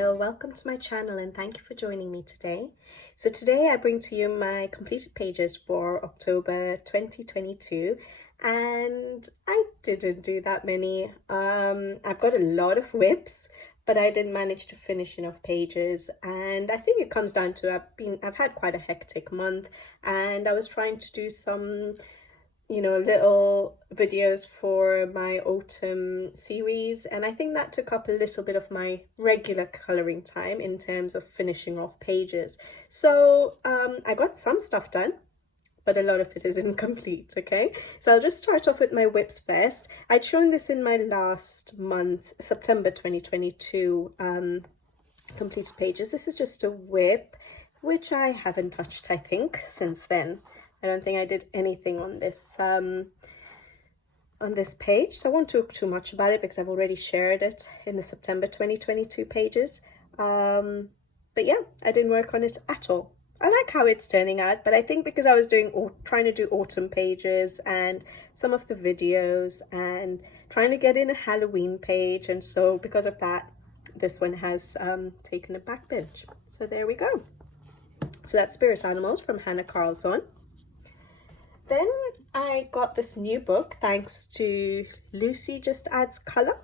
Hello, welcome to my channel and thank you for joining me today. So today I bring to you my completed pages for October 2022 and I didn't do that many. I've got a lot of whips, but I didn't manage to finish enough pages, and I think it comes down to I've had quite a hectic month and I was trying to do some little videos for my autumn series, and I think that took up a little bit of my regular colouring time in terms of finishing off pages. So I got some stuff done, but a lot of it is incomplete, okay? So I'll just start off with my whips first. I'd shown this in my last month, September 2022 completed pages. This is just a whip, which I haven't touched, I think, since then. I don't think I did anything on this page, so I won't talk too much about it because I've already shared it in the September 2022 pages. But yeah, I didn't work on it at all. I like how it's turning out, but I think because I was trying to do autumn pages and some of the videos and trying to get in a Halloween page, and so because of that, this one has taken a back bench. So there we go. So that's Spirit Animals from Hannah Carlson. Then I got this new book thanks to Lucy Just Adds Colour.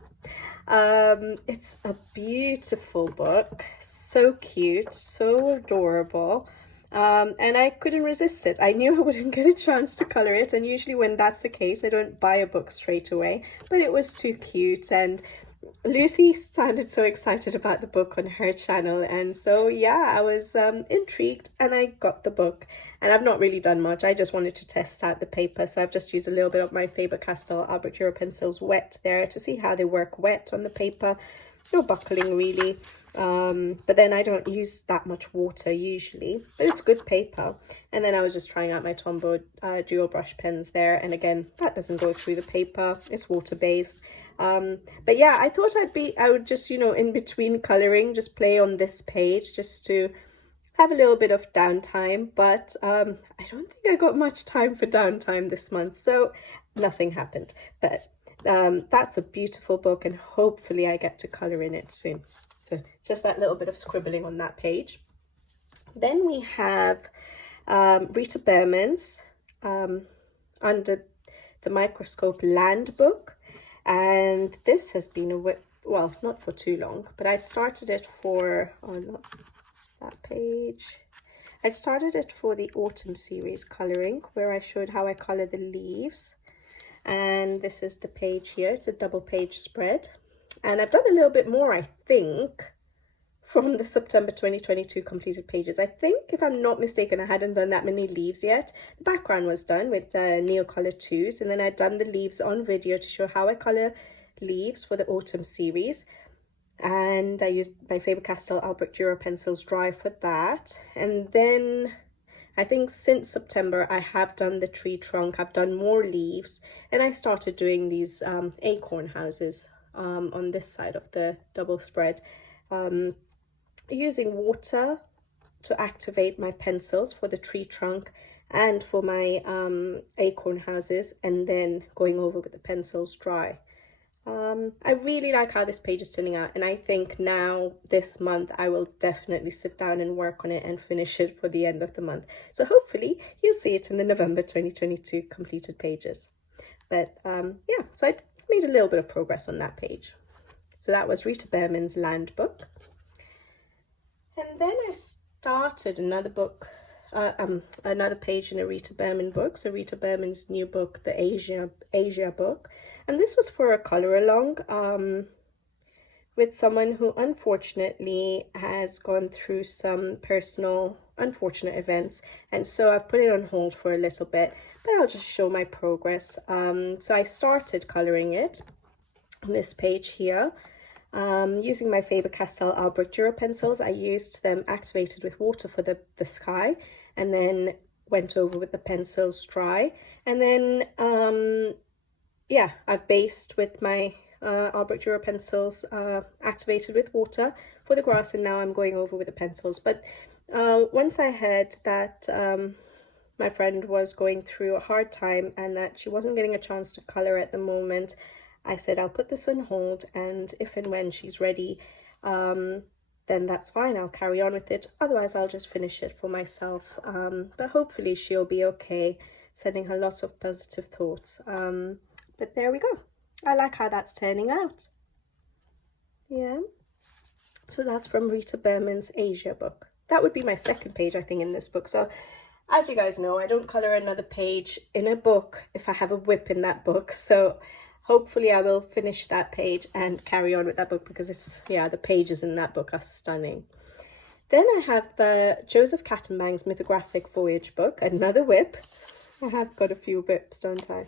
It's a beautiful book, so cute, so adorable, and I couldn't resist it. I knew I wouldn't get a chance to colour it, and usually when that's the case I don't buy a book straight away, but it was too cute, and Lucy sounded so excited about the book on her channel, and so yeah, I was intrigued and I got the book. And I've not really done much. I just wanted to test out the paper, so I've just used a little bit of my Faber-Castell Albert Dürer pencils wet there to see how they work wet on the paper. No buckling really, but then I don't use that much water usually, but it's good paper. And then I was just trying out my Tombow dual brush pens there, and again, that doesn't go through the paper, it's water-based. But yeah, I thought I would just, in between coloring, just play on this page just to have a little bit of downtime, but I don't think I got much time for downtime this month, so nothing happened. But that's a beautiful book, and hopefully I get to colour in it soon. So just that little bit of scribbling on that page. Then we have Rita Berman's Under the Microscope Land book, and this has been a whip, well, not for too long, but I started it for, that page. I started it for the autumn series colouring, where I showed how I colour the leaves, and this is the page here. It's a double page spread, and I've done a little bit more, I think, from the September 2022 completed pages. I think, if I'm not mistaken, I hadn't done that many leaves yet. The background was done with the Neocolor 2s, and then I'd done the leaves on video to show how I colour leaves for the autumn series. And I used my Faber-Castell Albert Dürer pencils dry for that. And then I think since September I have done the tree trunk, I've done more leaves, and I started doing these acorn houses on this side of the double spread, using water to activate my pencils for the tree trunk and for my acorn houses, and then going over with the pencils dry. I really like how this page is turning out, and I think now this month I will definitely sit down and work on it and finish it for the end of the month. So hopefully you'll see it in the November 2022 completed pages. But yeah, so I made a little bit of progress on that page. So that was Rita Berman's Land book. And then I started another book, another page in a Rita Berman book. So Rita Berman's new book, the Asia book. And this was for a colour along with someone who unfortunately has gone through some personal unfortunate events. And so I've put it on hold for a little bit, but I'll just show my progress. So I started colouring it on this page here. Using my Faber-Castell Albert Dürer pencils. I used them activated with water for the sky, and then went over with the pencils dry. And then yeah, I've based with my Albert Dürer pencils activated with water for the grass, and now I'm going over with the pencils. But once I heard that my friend was going through a hard time and that she wasn't getting a chance to colour at the moment, I said I'll put this on hold, and if and when she's ready, then that's fine, I'll carry on with it. Otherwise, I'll just finish it for myself. But hopefully she'll be okay. Sending her lots of positive thoughts. But there we go. I like how that's turning out. Yeah. So that's from Rita Berman's Asia book. That would be my second page, I think, in this book. So as you guys know, I don't colour another page in a book if I have a whip in that book. So hopefully I will finish that page and carry on with that book, because it's, yeah, the pages in that book are stunning. Then I have Joseph Cattenbang's Mythographic Voyage book, another whip. I have got a few whips, don't I?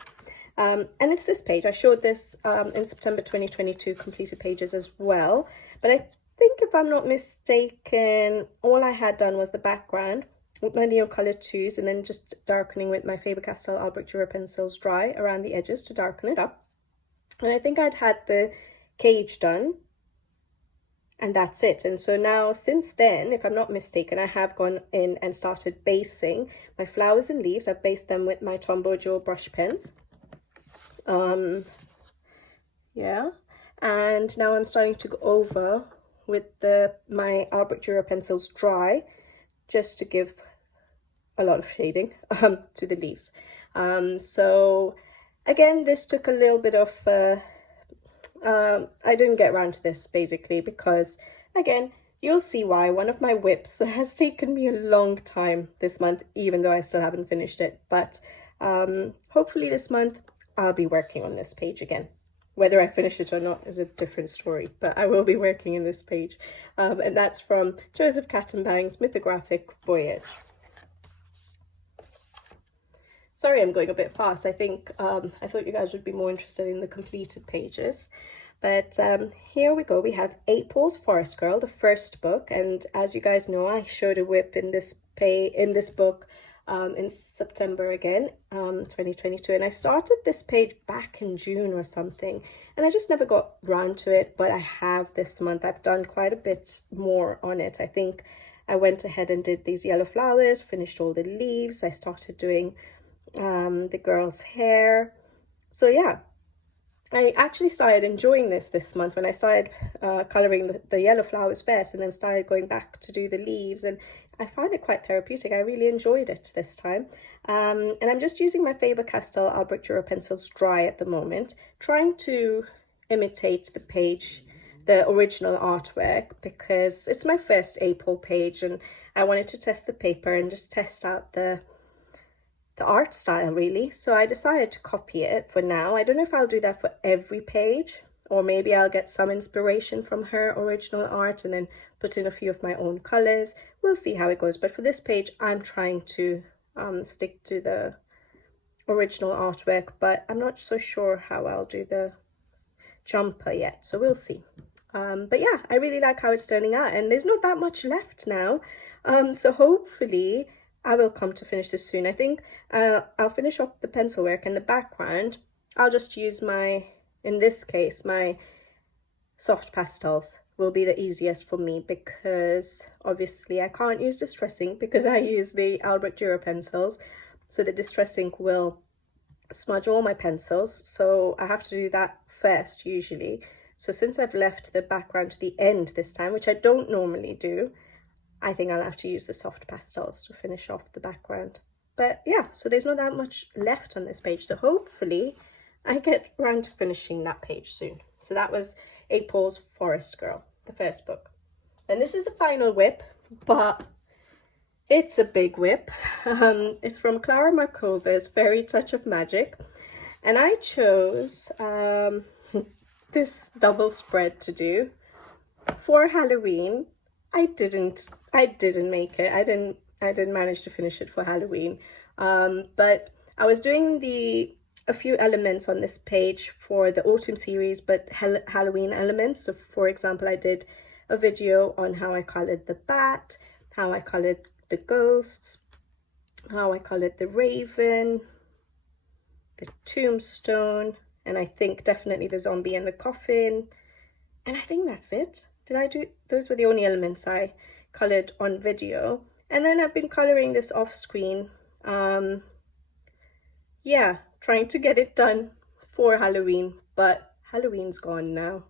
And it's this page. I showed this in September 2022, completed pages as well. But I think, if I'm not mistaken, all I had done was the background with my Neocolor 2s, and then just darkening with my Faber-Castell Albrecht Dürer pencils dry around the edges to darken it up. And I think I'd had the cage done, and that's it. And so now, since then, if I'm not mistaken, I have gone in and started basing my flowers and leaves. I've based them with my Tombow Joe brush pens. Yeah, and now I'm starting to go over with my Albrecht Dürer pencils dry, just to give a lot of shading to the leaves. So again, this took a little bit of I didn't get around to this basically because, again, you'll see why. One of my whips has taken me a long time this month, even though I still haven't finished it. But hopefully this month I'll be working on this page again. Whether I finish it or not is a different story, but I will be working in this page. And that's from Joseph Cattenbang's Mythographic Voyage. Sorry, I'm going a bit fast. I think I thought you guys would be more interested in the completed pages. But here we go. We have April's Forest Girl, the first book. And as you guys know, I showed a whip in this book in September again, 2022. And I started this page back in June or something. And I just never got round to it. But I have this month. I've done quite a bit more on it. I think I went ahead and did these yellow flowers, finished all the leaves. I started doing the girl's hair. So yeah, I actually started enjoying this month when I started colouring the yellow flowers first, and then started going back to do the leaves, and I found it quite therapeutic. I really enjoyed it this time. And I'm just using my Faber-Castell Albrecht Dürer pencils dry at the moment, trying to imitate the page, the original artwork, because it's my first April page and I wanted to test the paper and just test out the art style really. So I decided to copy it for now. I don't know if I'll do that for every page, or maybe I'll get some inspiration from her original art and then put in a few of my own colors. We'll see how it goes. But for this page, I'm trying to stick to the original artwork, but I'm not so sure how I'll do the jumper yet. So we'll see. But yeah, I really like how it's turning out, and there's not that much left now. So hopefully I will come to finish this soon. I think I'll finish off the pencil work and the background. I'll just use in this case, my soft pastels will be the easiest for me, because obviously I can't use distressing because I use the Albrecht Dürer pencils. So the distressing will smudge all my pencils. So I have to do that first usually. So since I've left the background to the end this time, which I don't normally do, I think I'll have to use the soft pastels to finish off the background. But yeah, so there's not that much left on this page. So hopefully I get around to finishing that page soon. So that was April's Forest Girl, the first book. And this is the final whip, but it's a big whip. It's from Clara Markova's Fairy Touch of Magic. And I chose this double spread to do for Halloween. I didn't make it. I didn't manage to finish it for Halloween. But I was doing a few elements on this page for the autumn series, but Halloween elements. So for example, I did a video on how I colored the bat, how I colored the ghosts, how I colored the raven, the tombstone, and I think definitely the zombie and the coffin. And I think that's it. Those were the only elements I colored on video. And then I've been coloring this off screen. Yeah, trying to get it done for Halloween, but Halloween's gone now.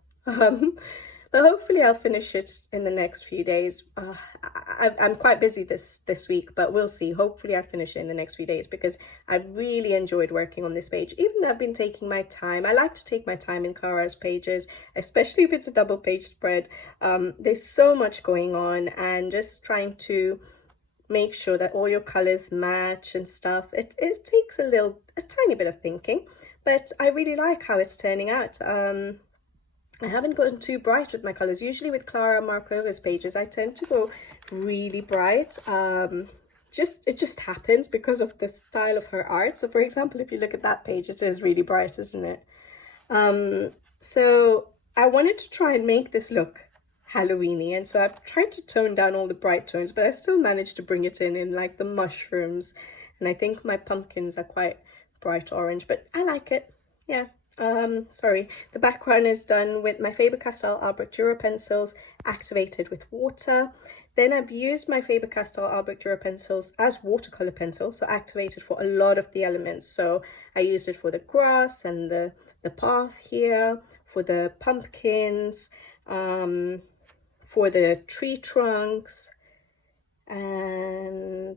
But hopefully I'll finish it in the next few days. I'm quite busy this week, but we'll see. Hopefully I finish it in the next few days because I've really enjoyed working on this page. Even though I've been taking my time, I like to take my time in Cara's pages, especially if it's a double page spread. There's so much going on, and just trying to make sure that all your colors match and stuff. It takes a tiny bit of thinking, but I really like how it's turning out. I haven't gotten too bright with my colors. Usually with Clara Markova's pages, I tend to go really bright. It just happens because of the style of her art. So for example, if you look at that page, it is really bright, isn't it? So I wanted to try and make this look Halloweeny, and so I've tried to tone down all the bright tones, but I've still managed to bring it in like the mushrooms, and I think my pumpkins are quite bright orange, but I like it. Yeah. Sorry, the background is done with my Faber-Castell Albrecht Dura pencils activated with water. Then I've used my Faber-Castell Albrecht Dura pencils as watercolor pencils, so activated for a lot of the elements. So I used it for the grass and the path here, for the pumpkins, for the tree trunks, and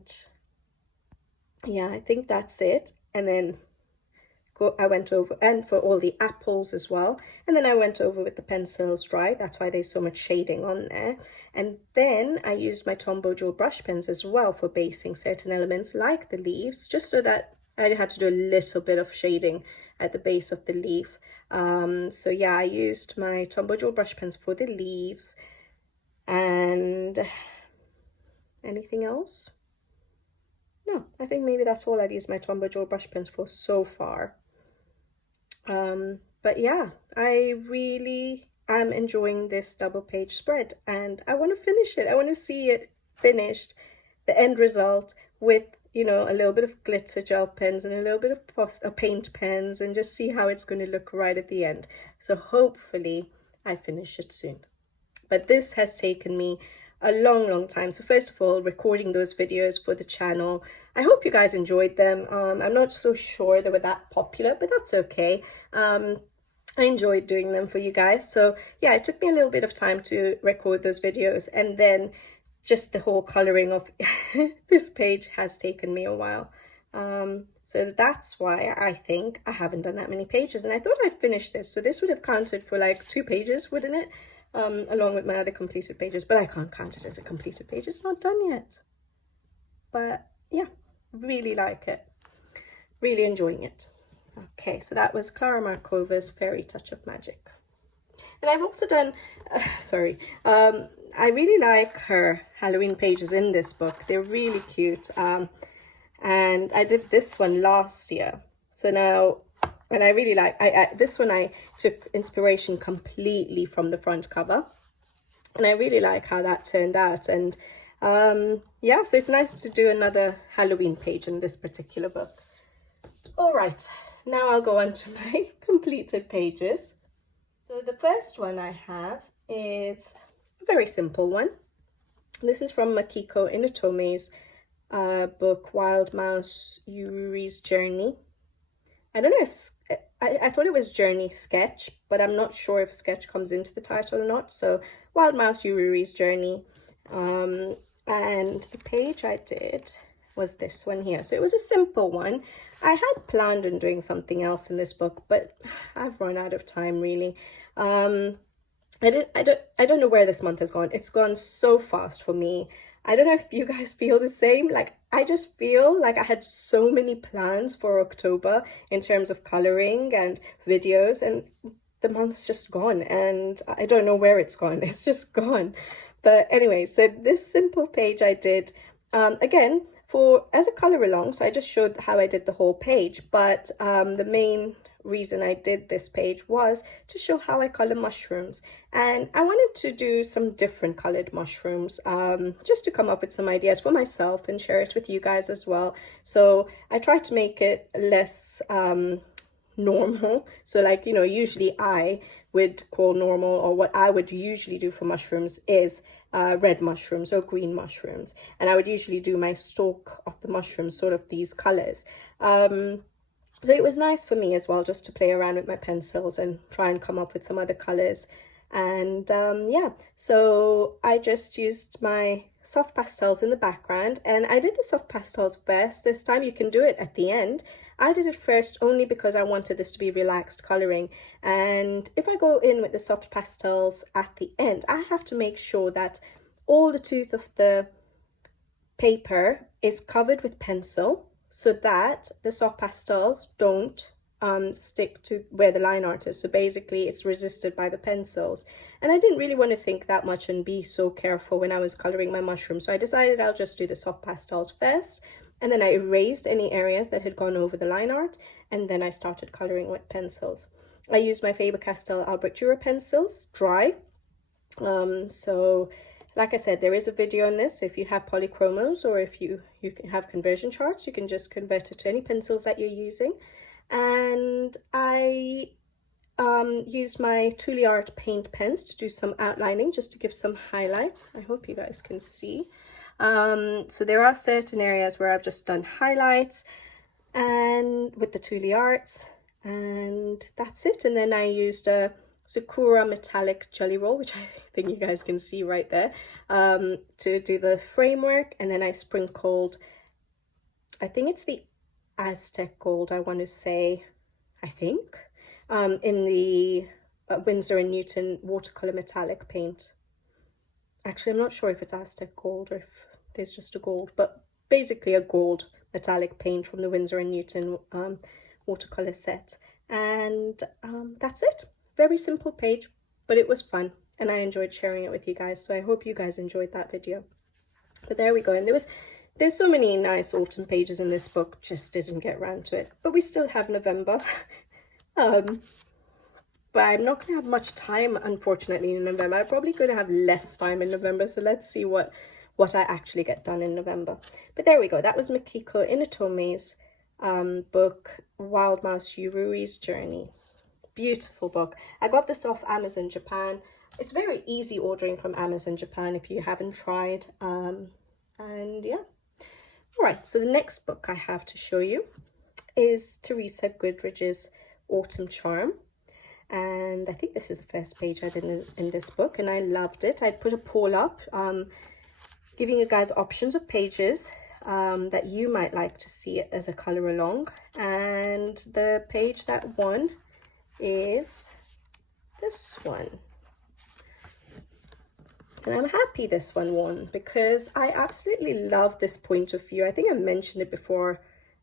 yeah, I think that's it. And then I went over, and for all the apples as well, and then I went over with the pencils dry. That's why there's so much shading on there. And then I used my Tombow Jewel brush pens as well for basing certain elements like the leaves, just so that I had to do a little bit of shading at the base of the leaf. So yeah, I used my Tombow Jewel brush pens for the leaves. And anything else? No, I think maybe that's all I've used my Tombow Jewel brush pens for so far. But yeah, I really am enjoying this double page spread, and I want to finish it. I want to see it finished, the end result, with, you know, a little bit of glitter gel pens and a little bit of paint pens, and just see how it's going to look right at the end. So hopefully I finish it soon. But this has taken me a long time. So first of all, recording those videos for the channel, I hope you guys enjoyed them. I'm not so sure they were that popular, but that's okay. I enjoyed doing them for you guys. So yeah, it took me a little bit of time to record those videos, and then just the whole coloring of this page has taken me a while. So that's why I think I haven't done that many pages, and I thought I'd finish this. So this would have counted for like 2 pages, wouldn't it? Along with my other completed pages, but I can't count it as a completed page. It's not done yet. But yeah, really like it. Really enjoying it. Okay, so that was Clara Markova's Fairy Touch of Magic. And I've also done, I really like her Halloween pages in this book. They're really cute. And I did this one last year. So now, and I really like, this one I took inspiration completely from the front cover. And I really like how that turned out. And yeah, so it's nice to do another Halloween page in this particular book. All right, now I'll go on to my completed pages. So the first one I have is a very simple one. This is from Makiko Inotome's book, Wild Mouse Yuri's Journey. I don't know if, I thought it was Journey Sketch, but I'm not sure if sketch comes into the title or not. So Wild Mouse Yuri's Journey. And the page I did was this one here. So it was a simple one. I had planned on doing something else in this book, but I've run out of time really. I don't know where this month has gone. It's gone so fast for me. I don't know if you guys feel the same. Like, I just feel like I had so many plans for October in terms of coloring and videos, and the month's just gone, and I don't know where it's gone. It's just gone. But anyway, so this simple page I did, again, as a color along. So I just showed how I did the whole page, but the main reason I did this page was to show how I color mushrooms, and I wanted to do some different colored mushrooms, just to come up with some ideas for myself and share it with you guys as well. So I tried to make it less normal. So like, you know, usually I would call normal, or what I would usually do for mushrooms is red mushrooms or green mushrooms, and I would usually do my stalk of the mushrooms sort of these colors. So it was nice for me as well just to play around with my pencils and try and come up with some other colors. And yeah, so I just used my soft pastels in the background, and I did the soft pastels first. This time you can do it at the end. I did it first only because I wanted this to be relaxed coloring, and if I go in with the soft pastels at the end, I have to make sure that all the tooth of the paper is covered with pencil so that the soft pastels don't stick to where the line art is. So basically it's resisted by the pencils, and I didn't really want to think that much and be so careful when I was coloring my mushroom, so I decided I'll just do the soft pastels first, and then I erased any areas that had gone over the line art, and then I started coloring with pencils. I used my Faber-Castell Albrecht Dürer pencils, dry. So like I said, there is a video on this, so if you have polychromos or if you can have conversion charts, you can just convert it to any pencils that you're using. And I used my Tuli Art paint pens to do some outlining, just to give some highlights. I hope you guys can see. So there are certain areas where I've just done highlights and with the Tuli Arts, and that's it. And then I used a Sakura metallic jelly roll, which I think you guys can see right there, to do the framework. And then I sprinkled, I think it's the Aztec gold, I want to say, I think, in the Winsor & Newton watercolor metallic paint. Actually, I'm not sure if it's Aztec gold or if there's just a gold, but basically a gold metallic paint from the Winsor & Newton watercolor set. And that's it. Very simple page, but it was fun and I enjoyed sharing it with you guys, so I hope you guys enjoyed that video. But there we go, and there's so many nice autumn pages in this book, just didn't get around to it. But we still have November. But I'm not going to have much time, unfortunately, in November. I'm probably going to have less time in November, so let's see what I actually get done in November. But there we go, that was Mikiko Inatome's book, Wild Mouse Yurui's Journey. Beautiful book. I got this off Amazon Japan. It's very easy ordering from Amazon Japan if you haven't tried. And yeah. Alright, so the next book I have to show you is Teresa Goodridge's Autumn Charm. And I think this is the first page I did in this book, and I loved it. I'd put a poll up giving you guys options of pages that you might like to see as a color along. And the page that won is this one. And I'm happy this one won because I absolutely love this point of view. I think I mentioned it before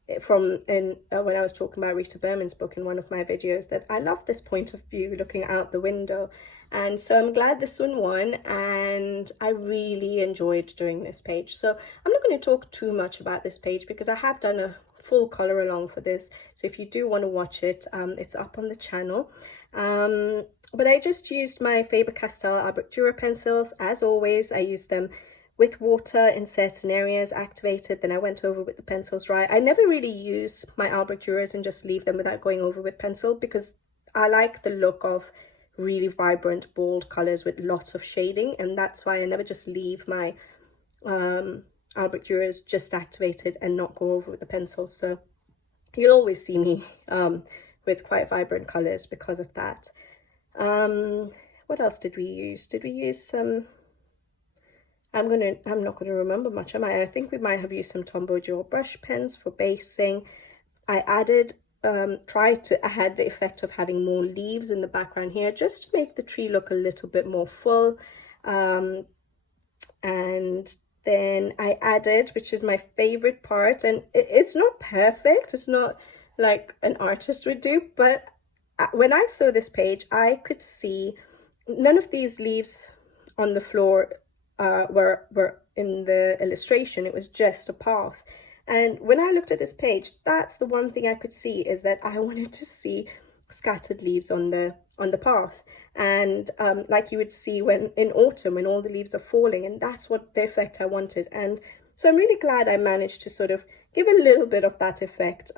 when I was talking about Rita Berman's book in one of my videos, that I love this point of view looking out the window. And so I'm glad this one won, and I really enjoyed doing this page. So I'm not going to talk too much about this page because I have done a full color along for this. So if you do want to watch it, it's up on the channel. But I just used my Faber-Castell Albrecht Dürer pencils. As always, I used them with water in certain areas, activated, then I went over with the pencils dry. I never really use my Albrecht Dürers and just leave them without going over with pencil, because I like the look of really vibrant, bold colors with lots of shading, and that's why I never just leave my Albrecht Dürers just activated and not go over with the pencils. So you'll always see me with quite vibrant colors because of that. What else did we use? Did we use some... I'm not gonna remember much, am I? I think we might have used some Tombow Dual brush pens for basing. I added, tried to add the effect of having more leaves in the background here, just to make the tree look a little bit more full. And then I added, which is my favorite part, and it's not perfect, it's not like an artist would do, but when I saw this page, I could see none of these leaves on the floor were in the illustration. It was just a path. And when I looked at this page, that's the one thing I could see, is that I wanted to see scattered leaves on the path. And like you would see when in autumn, when all the leaves are falling, and that's what the effect I wanted. And so I'm really glad I managed to sort of give a little bit of that effect.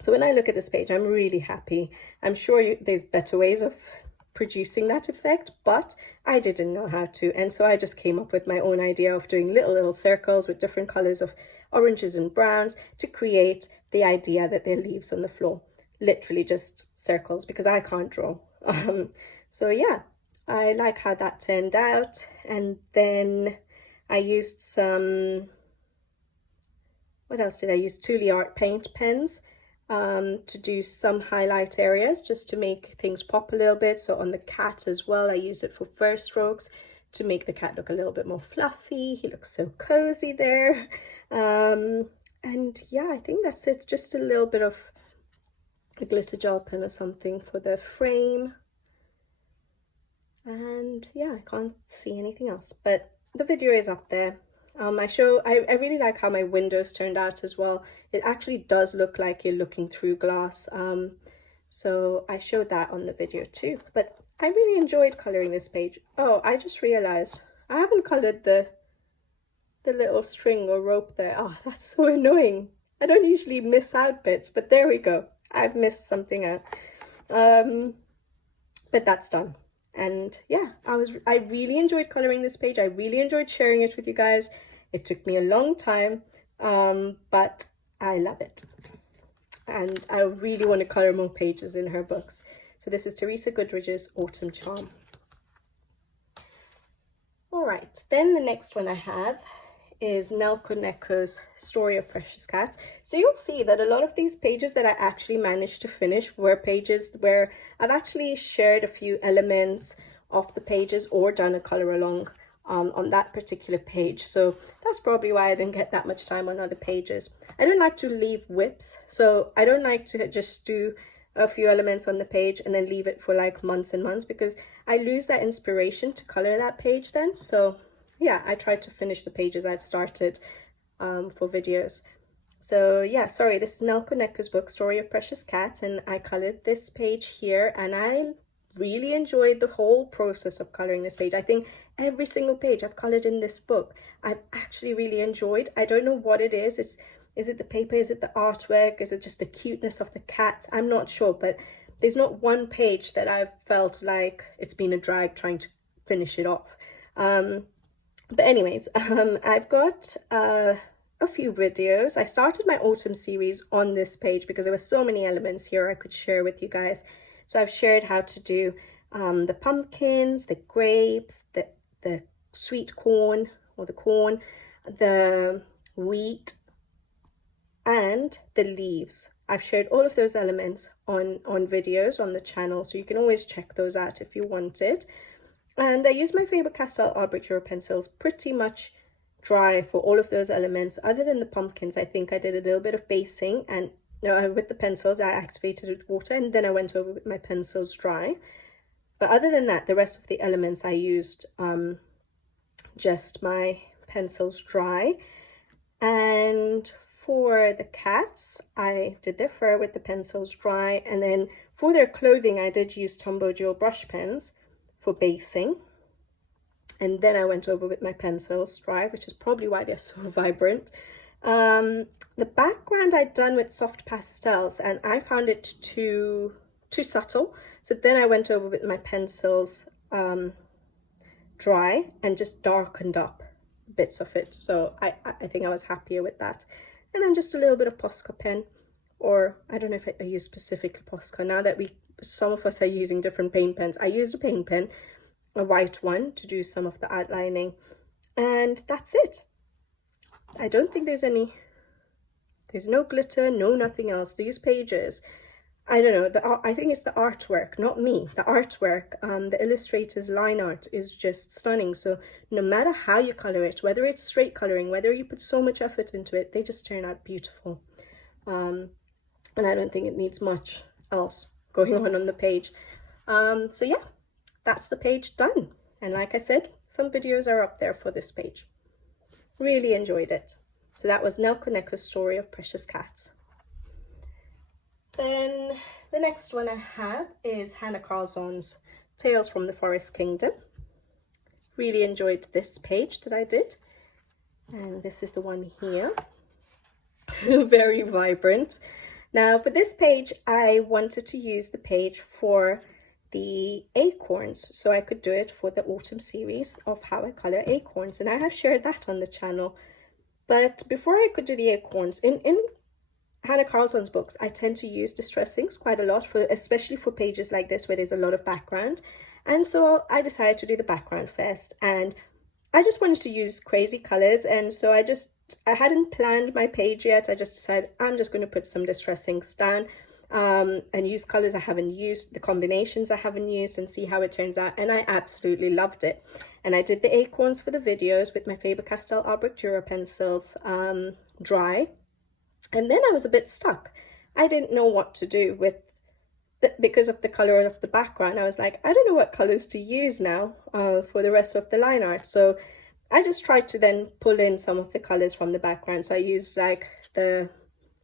So when I look at this page, I'm really happy. I'm sure there's better ways of producing that effect, but I didn't know how to, and so I just came up with my own idea of doing little circles with different colors of oranges and browns to create the idea that there are leaves on the floor. Literally just circles, because I can't draw. So yeah, I like how that turned out. And then I used some, what else did I use? Thule Art paint pens to do some highlight areas, just to make things pop a little bit. So on the cat as well, I used it for first strokes to make the cat look a little bit more fluffy. He looks so cozy there. And yeah, I think that's it. Just a little bit of a glitter gel pen or something for the frame. And yeah, I can't see anything else, but the video is up there. I really like how my windows turned out as well. It actually does look like you're looking through glass. So I showed that on the video too, but I really enjoyed coloring this page. Oh, I just realized I haven't colored the little string or rope there. Oh, that's so annoying. I don't usually miss out bits, but there we go. I've missed something out. But that's done. And yeah, I really enjoyed coloring this page. I really enjoyed sharing it with you guys. It took me a long time, but I love it. And I really want to color more pages in her books. So this is Teresa Goodridge's Autumn Charm. All right, then the next one I have is Nell Konecko's Story of Precious Cats. So you'll see that a lot of these pages that I actually managed to finish were pages where I've actually shared a few elements of the pages or done a color along on that particular page. So that's probably why I didn't get that much time on other pages. I don't like to leave whips, so I don't like to just do a few elements on the page and then leave it for like months and months, because I lose that inspiration to color that page then. So yeah, I tried to finish the pages I'd started for videos. So yeah, sorry, this is Nell Konecko's book, Story of Precious Cats, and I colored this page here, and I really enjoyed the whole process of coloring this page. I think every single page I've colored in this book, I've actually really enjoyed. I don't know what it is. Is it the paper? Is it the artwork? Is it just the cuteness of the cats? I'm not sure, but there's not one page that I've felt like it's been a drag trying to finish it off. But anyways, I've got a few videos. I started my autumn series on this page because there were so many elements here I could share with you guys. So I've shared how to do the pumpkins, the grapes, the sweet corn or the corn, the wheat, and the leaves. I've shared all of those elements on videos on the channel, so you can always check those out if you wanted. And I used my Faber-Castell Arbitrum pencils pretty much dry for all of those elements. Other than the pumpkins, I think I did a little bit of basing, and with the pencils I activated with water, and then I went over with my pencils dry. But other than that, the rest of the elements I used just my pencils dry. And for the cats, I did their fur with the pencils dry, and then for their clothing I did use Tombow Dual brush pens for basing, and then I went over with my pencils dry, which is probably why they're so vibrant. The background I'd done with soft pastels, and I found it too subtle, so then I went over with my pencils dry and just darkened up bits of it. So I think I was happier with that. And then just a little bit of Posca pen, or I don't know if I use specifically Posca. Now that some of us are using different paint pens, I used a paint pen, a white one, to do some of the outlining, and that's it. I don't think there's no glitter, no nothing else. These pages, I don't know, I think it's the artwork, not me. The artwork, the illustrator's line art is just stunning. So no matter how you color it, whether it's straight coloring, whether you put so much effort into it, they just turn out beautiful. And I don't think it needs much else going on the page. So yeah, that's the page done. And like I said, some videos are up there for this page. Really enjoyed it. So that was Nell Konecko's Story of Precious Cats. Then the next one I have is Hannah Carlzon's Tales from the Forest Kingdom. Really enjoyed this page that I did. And this is the one here. Very vibrant. Now for this page, I wanted to use the page for the acorns, so I could do it for the autumn series of how I color acorns, and I have shared that on the channel. But before I could do the acorns, in Hannah Carlzon's books, I tend to use distress inks quite a lot, especially for pages like this where there's a lot of background. And so I decided to do the background first, and I just wanted to use crazy colors. And so I hadn't planned my page yet. I just decided I'm just going to put some distress inks down and use colors I haven't used, the combinations I haven't used, and see how it turns out. And I absolutely loved it. And I did the acorns for the videos with my Faber-Castell Albrecht Dürer pencils dry. And then I was a bit stuck. I didn't know what to do with because of the color of the background. I was like, I don't know what colors to use now for the rest of the line art. So I just tried to then pull in some of the colors from the background. So I used like the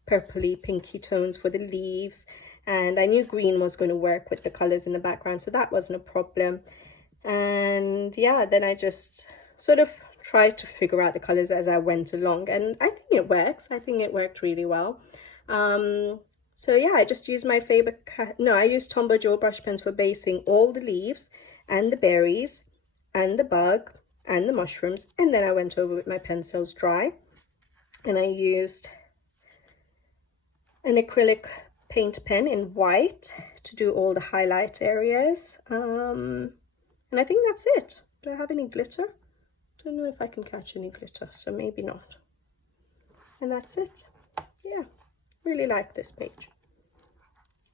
purpley pinky tones for the leaves, and I knew green was going to work with the colors in the background, so that wasn't a problem. And yeah, then I just sort of tried to figure out the colors as I went along, and I think it works. I think it worked really well. So yeah, I just used my I used Tombow gel brush pens for basing all the leaves and the berries and the bug and the mushrooms, and then I went over with my pencils dry, and I used an acrylic paint pen in white to do all the highlight areas. And I think that's it. Do I have any glitter? Don't know if I can catch any glitter, so maybe not. And that's it. Yeah, really like this page.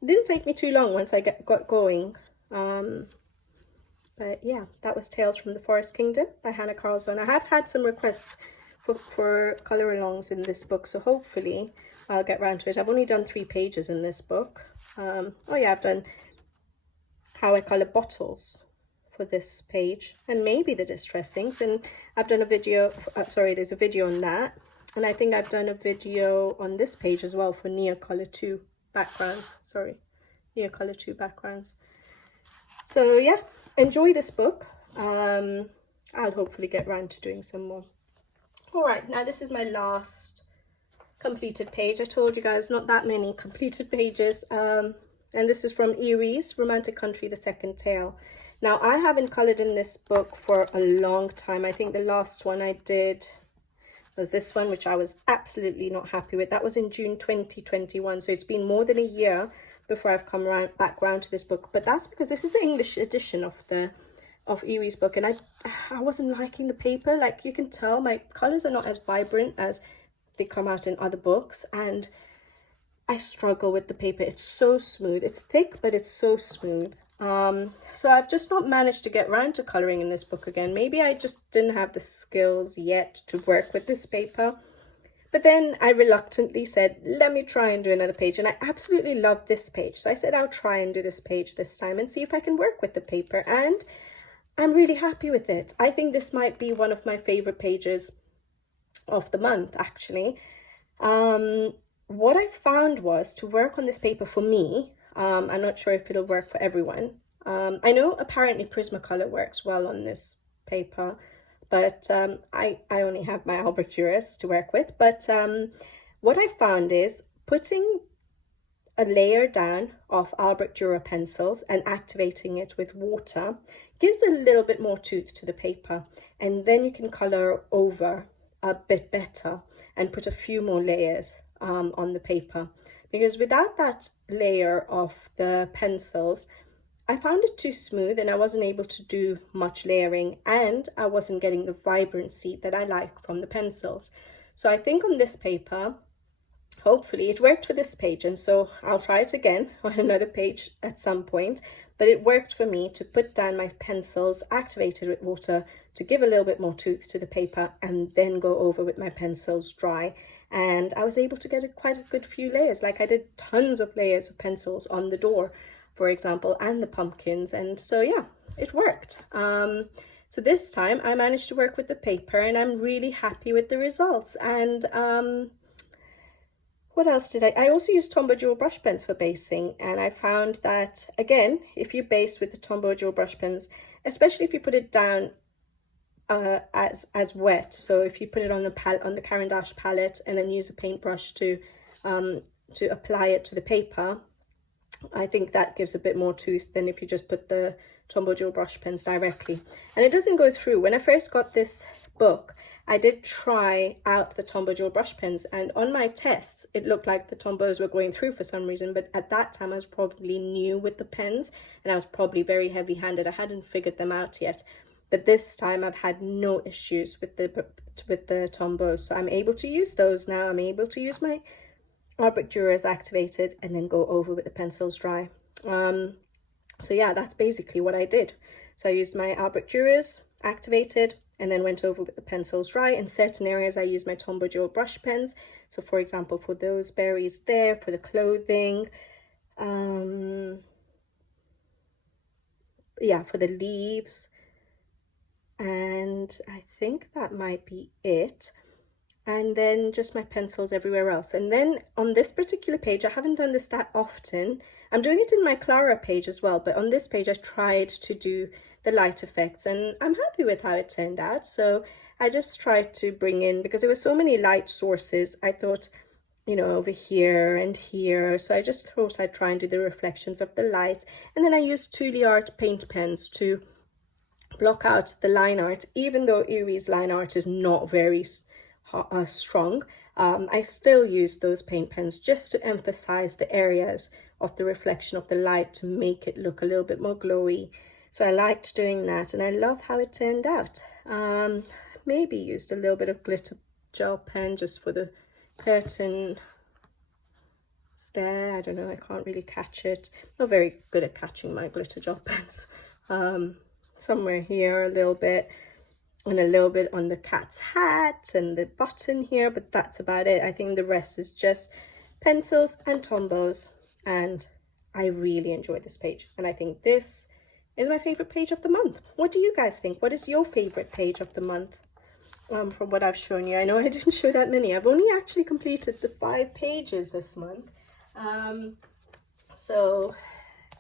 It didn't take me too long once I got going. But yeah, that was Tales from the Forest Kingdom by Hannah Carlson. I have had some requests for colour alongs in this book, so hopefully I'll get round to it. I've only done 3 pages in this book. Oh yeah, I've done how I colour bottles for this page, and maybe the distress inks, and I've done a video, there's a video on that, and I think I've done a video on this page as well for Neocolor 2 backgrounds, Neocolor 2 backgrounds. So yeah, enjoy this book. I'll hopefully get round to doing some more. Alright, now this is my last completed page. I told you guys not that many completed pages, and this is from Erie's Romantic Country, the second tale. Now I haven't coloured in this book for a long time. I think the last one I did was this one, which I was absolutely not happy with. That was in June 2021, so it's been more than a year before I've come back round to this book. But that's because this is the English edition of Erie's book, and I wasn't liking the paper. Like you can tell, my colours are not as vibrant as they come out in other books, and I struggle with the paper. It's so smooth. It's thick, but it's so smooth. So I've just not managed to get around to colouring in this book again. Maybe I just didn't have the skills yet to work with this paper. But then I reluctantly said, let me try and do another page. And I absolutely loved this page. So I said, I'll try and do this page this time and see if I can work with the paper. And I'm really happy with it. I think this might be one of my favourite pages of the month, actually. What I found was to work on this paper for me, I'm not sure if it'll work for everyone. I know apparently Prismacolor works well on this paper, but I only have my Albrecht Dürers to work with. But what I found is putting a layer down of Albrecht Dürer pencils and activating it with water gives a little bit more tooth to the paper, and then you can colour over a bit better and put a few more layers on the paper, because without that layer of the pencils I found it too smooth and I wasn't able to do much layering, and I wasn't getting the vibrancy that I like from the pencils. So I think on this paper, hopefully it worked for this page, and so I'll try it again on another page at some point, but it worked for me to put down my pencils, activate it with water to give a little bit more tooth to the paper, and then go over with my pencils dry. And I was able to get quite a good few layers. Like I did tons of layers of pencils on the door, for example, and the pumpkins. And so yeah, it worked. So this time I managed to work with the paper, and I'm really happy with the results. And what else did I also used Tombow Dual brush pens for basing, and I found that again, if you base with the Tombow Dual brush pens, especially if you put it down as wet, so if you put it on the Caran d'Ache palette and then use a paintbrush to apply it to the paper, I think that gives a bit more tooth than if you just put the Tombow Dual brush pens directly. And it doesn't go through. When I first got this book, I did try out the Tombow gel brush pens, and on my tests it looked like the Tombows were going through for some reason, but at that time I was probably new with the pens and I was probably very heavy-handed. I hadn't figured them out yet, but this time I've had no issues with the Tombows, so I'm able to use those now. I'm able to use my Artbook Duras activated and then go over with the pencils dry. So yeah, that's basically what I did. So I used my Artbook Duras activated and then went over with the pencils dry. In certain areas I used my Tombow gel brush pens. So for example, for those berries there, for the clothing, yeah, for the leaves, and I think that might be it. And then just my pencils everywhere else. And then on this particular page, I haven't done this that often. I'm doing it in my Clara page as well, but on this page I tried to do the light effects and I'm happy with how it turned out. So I just tried to bring in, because there were so many light sources, I thought, you know, over here and here. So I just thought I'd try and do the reflections of the light. And then I used Thule Art paint pens to block out the line art, even though Erie's line art is not very strong. I still use those paint pens just to emphasize the areas of the reflection of the light to make it look a little bit more glowy. So I liked doing that and I love how it turned out. Maybe used a little bit of glitter gel pen just for the curtain there. I don't know, I can't really catch it. Not very good at catching my glitter gel pens. Somewhere here a little bit, and a little bit on the cat's hat and the button here, but that's about it. I think the rest is just pencils and Tombows, and I really enjoyed this page, and I think this is my favorite page of the month. What do you guys think? What is your favorite page of the month from what I've shown you? I know I didn't show that many. I've only actually completed the 5 pages this month. So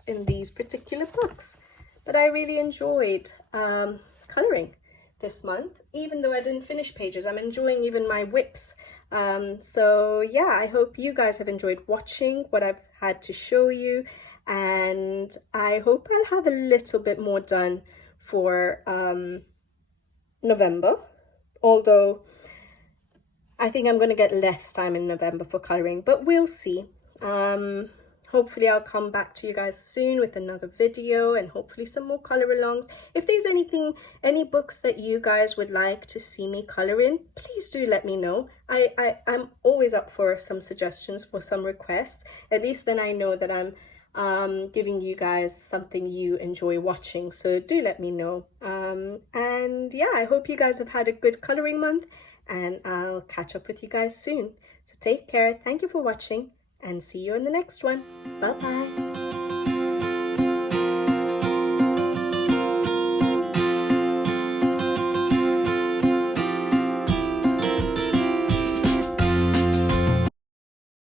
in these particular books, but I really enjoyed coloring this month, even though I didn't finish pages. I'm enjoying even my whips. So yeah, I hope you guys have enjoyed watching what I've had to show you, and I hope I'll have a little bit more done for November, although I think I'm going to get less time in November for coloring, but we'll see. Hopefully I'll come back to you guys soon with another video and hopefully some more color alongs. If there's any books that you guys would like to see me color in, please do let me know. I'm always up for some suggestions, for some requests. At least then I know that I'm giving you guys something you enjoy watching. So do let me know. And yeah, I hope you guys have had a good coloring month, and I'll catch up with you guys soon. So take care. Thank you for watching, and see you in the next one. Bye bye.